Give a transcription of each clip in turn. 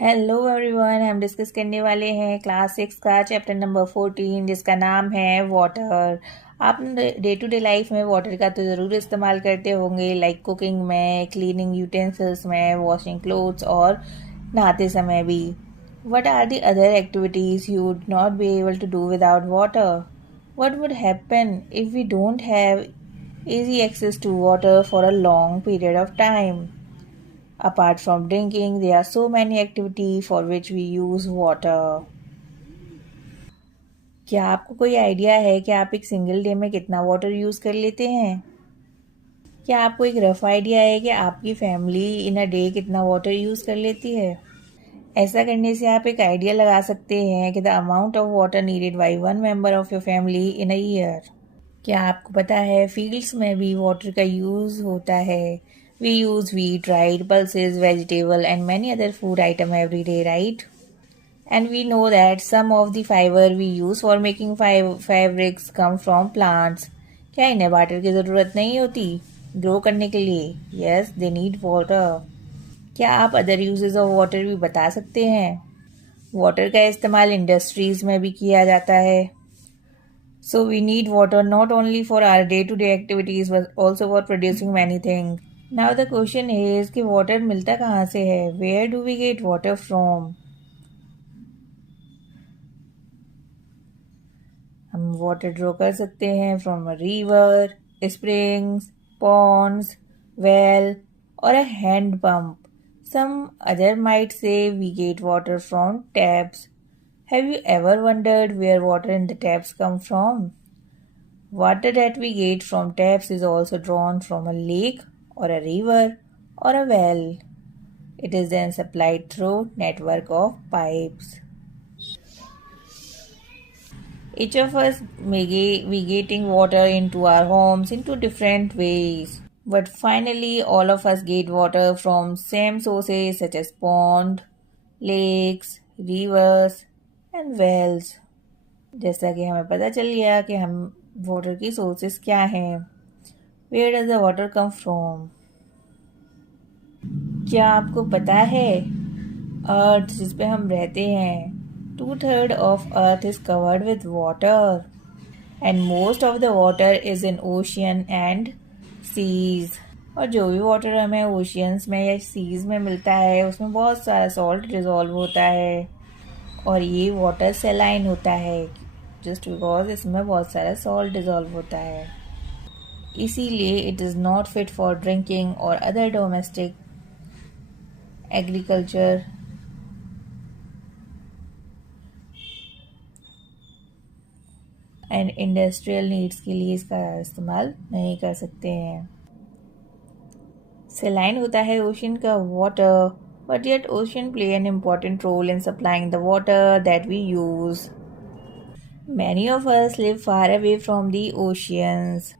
Hello everyone, हम discuss करने वाले हैं क्लास 6 का चैप्टर नंबर 14 जिसका नाम है वाटर। आप डे टू डे लाइफ में वाटर का तो ज़रूर इस्तेमाल करते होंगे, लाइक कुकिंग में, क्लीनिंग यूटेंसिल्स में, वॉशिंग क्लोथ्स और नहाते समय भी। What are the other activities you would not be able to do without water? What would happen if we don't have easy access to water for a long period of time? Apart from drinking, there are so many activities for which we use water. क्या आपको कोई idea है कि आप एक single day में कितना water use कर लेते हैं? क्या आपको एक रफ आइडिया है कि आपकी फैमिली इन अ डे कितना वाटर यूज़ कर लेती है? ऐसा करने से आप एक आइडिया लगा सकते हैं कि the amount of water needed by one member of your family in a year. क्या आपको पता है फील्ड्स में भी वाटर का यूज़ होता है? We use wheat, right, pulses, vegetable and many other food item every day, right? And we know that some of the fiber we use for making fabrics come from plants. क्या इन्हें water की ज़रूरत नहीं होती grow करने के लिए? Yes, they need water. क्या आप अदर यूजेस ऑफ वाटर भी बता सकते हैं? वाटर का इस्तेमाल इंडस्ट्रीज में भी किया जाता है। So we need water not only for our day-to-day activities but also for producing many things. Now the question is कि water मिलता कहाँ से है? Where do we get water from? हम water draw कर सकते हैं from a river, springs, ponds, well or a hand pump. Some other might say we get water from taps. Have you ever wondered where water in the taps come from? Water that we get from taps is also drawn from a lake or a river or a well. It is then supplied through network of pipes. Each of us may be getting water into our homes into different ways. But finally, all of us get water from same sources such as pond, lakes, rivers and wells. जैसा कि हमें पता चल गया कि हम water की sources क्या हैं। Where does the water come from? क्या आपको पता है अर्थ जिस पे हम रहते हैं, 2/3 of earth is covered with water and most of the water is in ocean and seas. और जो भी वाटर हमें ओशियंस में या सीज में मिलता है उसमें बहुत सारा सॉल्ट डिजॉल्व होता है और ये वाटर सेलाइन होता है जस्ट बिकॉज इसमें बहुत सारा सॉल्ट डिजॉल्व होता है। इसीलिए it is not fit for drinking और other domestic agriculture and industrial needs के लिए इसका इस्तेमाल नहीं कर सकते हैं। सेलाइन होता है ओशन का water, but yet ocean play an important role in supplying the water that we use. Many of us live far away from the oceans.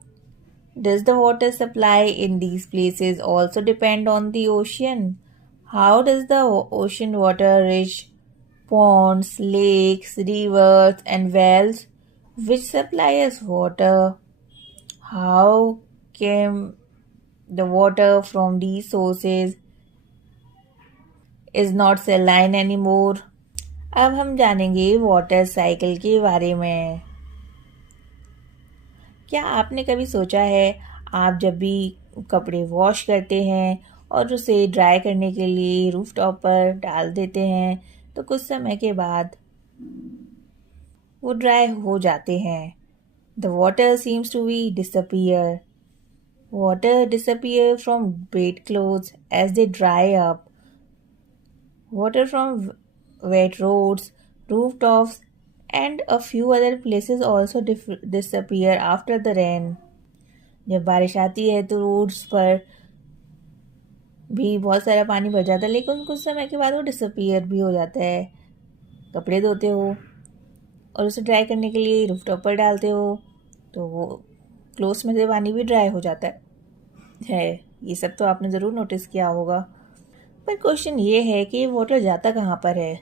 Does the water supply in these places also depend on the ocean? How does the ocean water reach ponds, lakes, rivers, and wells which supply us water? How came the water from these sources is not saline anymore? अब हम जानेंगे water cycle के बारे में। क्या आपने कभी सोचा है आप जब भी कपड़े वॉश करते हैं और उसे ड्राई करने के लिए रूफ टॉप पर डाल देते हैं तो कुछ समय के बाद वो ड्राई हो जाते हैं। The water seems to be disappear. Water disappear from wet clothes as they dry up. Water from wet roads, rooftops, and a few other places also disappear after the rain. जब बारिश आती है तो roads पर भी बहुत सारा पानी भर जाता है, लेकिन कुछ समय के बाद वो डिसअपियर भी हो जाता है। कपड़े धोते हो और उसे ड्राई करने के लिए रूफटॉप पर डालते हो तो वो क्लोथ्स में से पानी भी ड्राई हो जाता है। ये सब तो आपने ज़रूर नोटिस किया होगा। पर क्वेश्चन ये है कि वाटर जाता कहाँ पर है?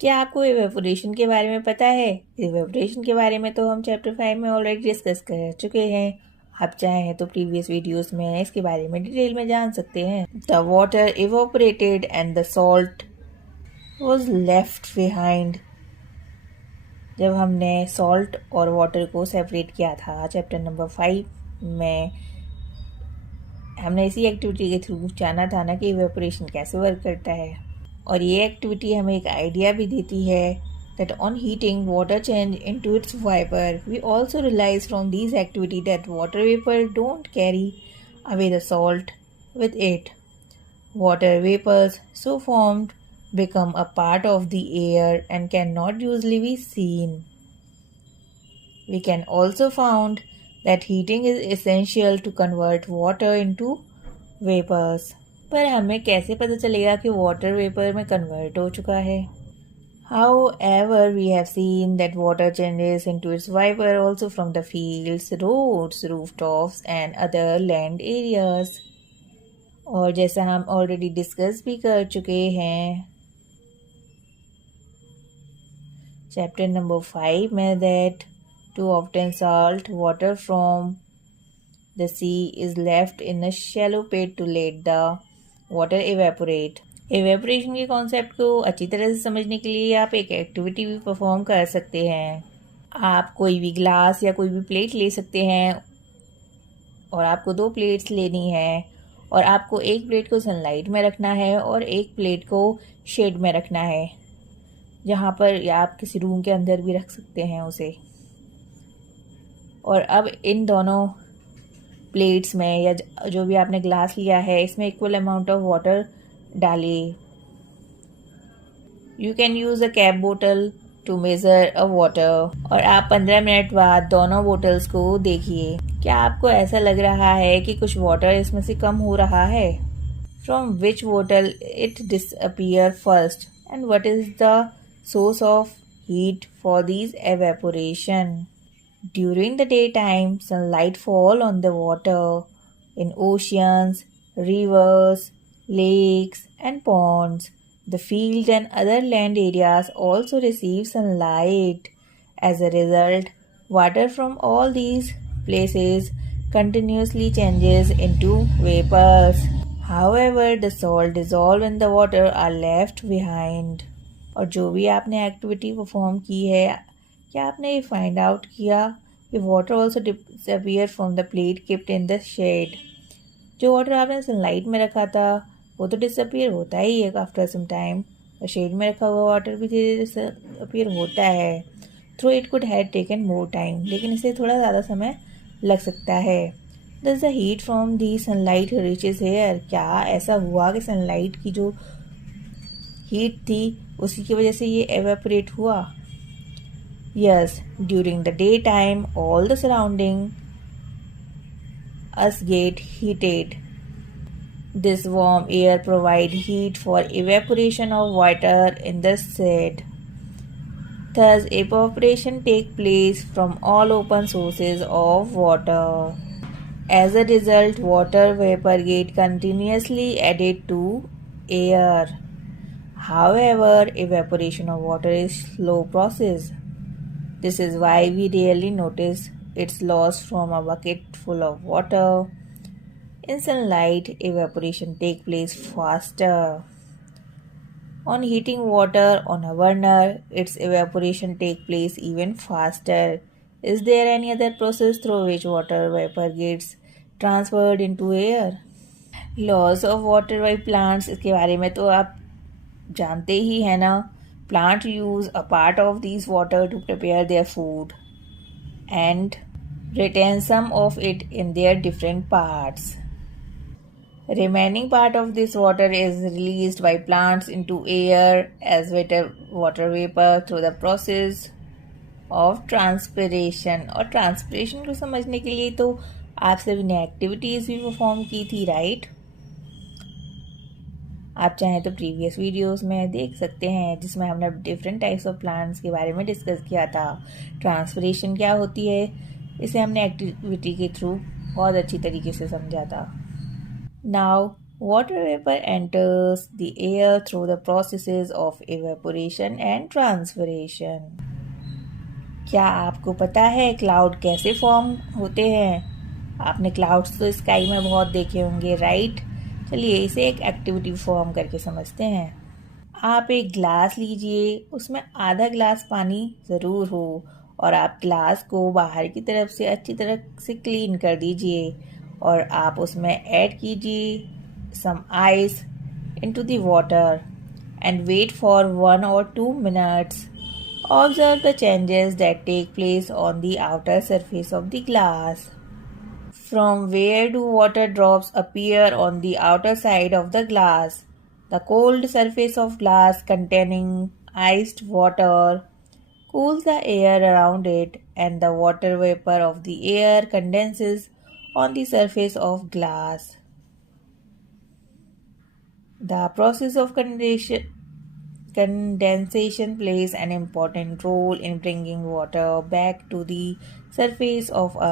क्या आपको इवेपोरेशन के बारे में पता है? इवेपोरेशन के बारे में तो हम चैप्टर 5 में ऑलरेडी डिस्कस कर चुके हैं। आप चाहें तो प्रीवियस वीडियोस में इसके बारे में डिटेल में जान सकते हैं। The water evaporated and the salt was left behind. जब हमने सॉल्ट और वाटर को सेपरेट किया था चैप्टर नंबर 5 में, हमने इसी एक्टिविटी के थ्रू जाना था ना कि इवेपोरेशन कैसे वर्क करता है। और ये एक्टिविटी हमें एक आइडिया भी देती है that on heating water change into its vapor. We also realize from these activity that water vapor don't carry away the salt with it. Water vapors so formed become a part of the air and cannot usually be seen. We can also found that heating is essential to convert water into vapors. पर हमें कैसे पता चलेगा कि water vapour में convert हो चुका है? However, we have seen that water changes into its vapor also from the fields, roads, rooftops and other land areas. और जैसा हम ऑलरेडी डिस्कस भी कर चुके हैं चैप्टर नंबर 5 में, that too often salt water from the sea is left in a shallow pit to let the water evaporate. Evaporation के concept को अच्छी तरह से समझने के लिए आप एक एक्टिविटी भी परफॉर्म कर सकते हैं। आप कोई भी ग्लास या कोई भी प्लेट ले सकते हैं और आपको 2 प्लेट्स लेनी है और आपको एक प्लेट को सनलाइट में रखना है और एक प्लेट को शेड में रखना है, जहाँ पर या आप किसी रूम के अंदर भी रख सकते हैं उसे। और अब इन दोनों प्लेट्स में या जो भी आपने ग्लास लिया है इसमें इक्वल अमाउंट ऑफ वाटर डालिए। You can use a cap बोतल टू मेज़र अ वाटर। और आप 15 मिनट बाद दोनों बोतल्स को देखिए। क्या आपको ऐसा लग रहा है कि कुछ वाटर इसमें से कम हो रहा है? फ्रॉम विच बोतल it disappear first and what is the source of heat for this evaporation? During the day time sunlight fall on the water in oceans, rivers, lakes and ponds. The fields and other land areas also receive sunlight. As a result, water from all these places continuously changes into vapors. However, the salt dissolved in the water are left behind. और जो भी आपने activity perform की है, क्या आपने ये find out किया कि water also disappear from the plate kept in the shade? जो वाटर आपने सनलाइट में रखा था वो तो डिसअपियर होता ही है आफ्टर सम टाइम, और शेड में रखा हुआ वाटर भी धीरे डिसअपियर होता है। Through it could have taken more time, लेकिन इसे थोड़ा ज़्यादा समय लग सकता है। Thus the heat from the sunlight reaches here. क्या ऐसा हुआ कि सनलाइट की जो हीट थी उसी की वजह से ये एवेपोरेट हुआ? Yes, during the day time all the surrounding us get heated. This warm air provide heat for evaporation of water in the shed. Thus, evaporation take place from all open sources of water. As a result, water vapor get continuously added to air. However, evaporation of water is slow process. This is why we rarely notice its loss from a bucket full of water. In sunlight, evaporation takes place faster. On heating water on a burner, its evaporation takes place even faster. Is there any other process through which water vapor gets transferred into air? Loss of water by plants, इसके बारे में तो आप जानते ही हैं ना। Plant use a part of these water to prepare their food and retain some of it in their different parts. Remaining part of this water is released by plants into air as water vapor through the process of transpiration. और transpiration को समझने के लिए तो आप सभी ने activities भी परफॉर्म की थी, राइट? आप चाहें तो प्रीवियस वीडियोस में देख सकते हैं जिसमें हमने डिफरेंट टाइप्स ऑफ प्लांट्स के बारे में डिस्कस किया था। ट्रांसपिरेशन क्या होती है इसे हमने एक्टिविटी के थ्रू बहुत अच्छी तरीके से समझा था। Now water vapour enters the air through the processes of evaporation and transpiration. क्या आपको पता है क्लाउड कैसे फॉर्म होते हैं? आपने क्लाउड्स तो स्काई में बहुत देखे होंगे, राइट? चलिए इसे एक एक्टिविटी फॉर्म करके समझते हैं। आप एक ग्लास लीजिए, उसमें आधा ग्लास पानी ज़रूर हो और आप ग्लास को बाहर की तरफ से अच्छी तरह से क्लीन कर दीजिए और आप उसमें ऐड कीजिए some ice into the water and wait for 1 or 2 minutes. Observe the changes that take place on the outer surface of the glass. From where do water drops appear on the outer side of the glass? The cold surface of glass containing iced water cools the air around it, and the water vapor of the air condenses on the surface of glass. The process of condensation plays an important role in bringing water back to the surface of a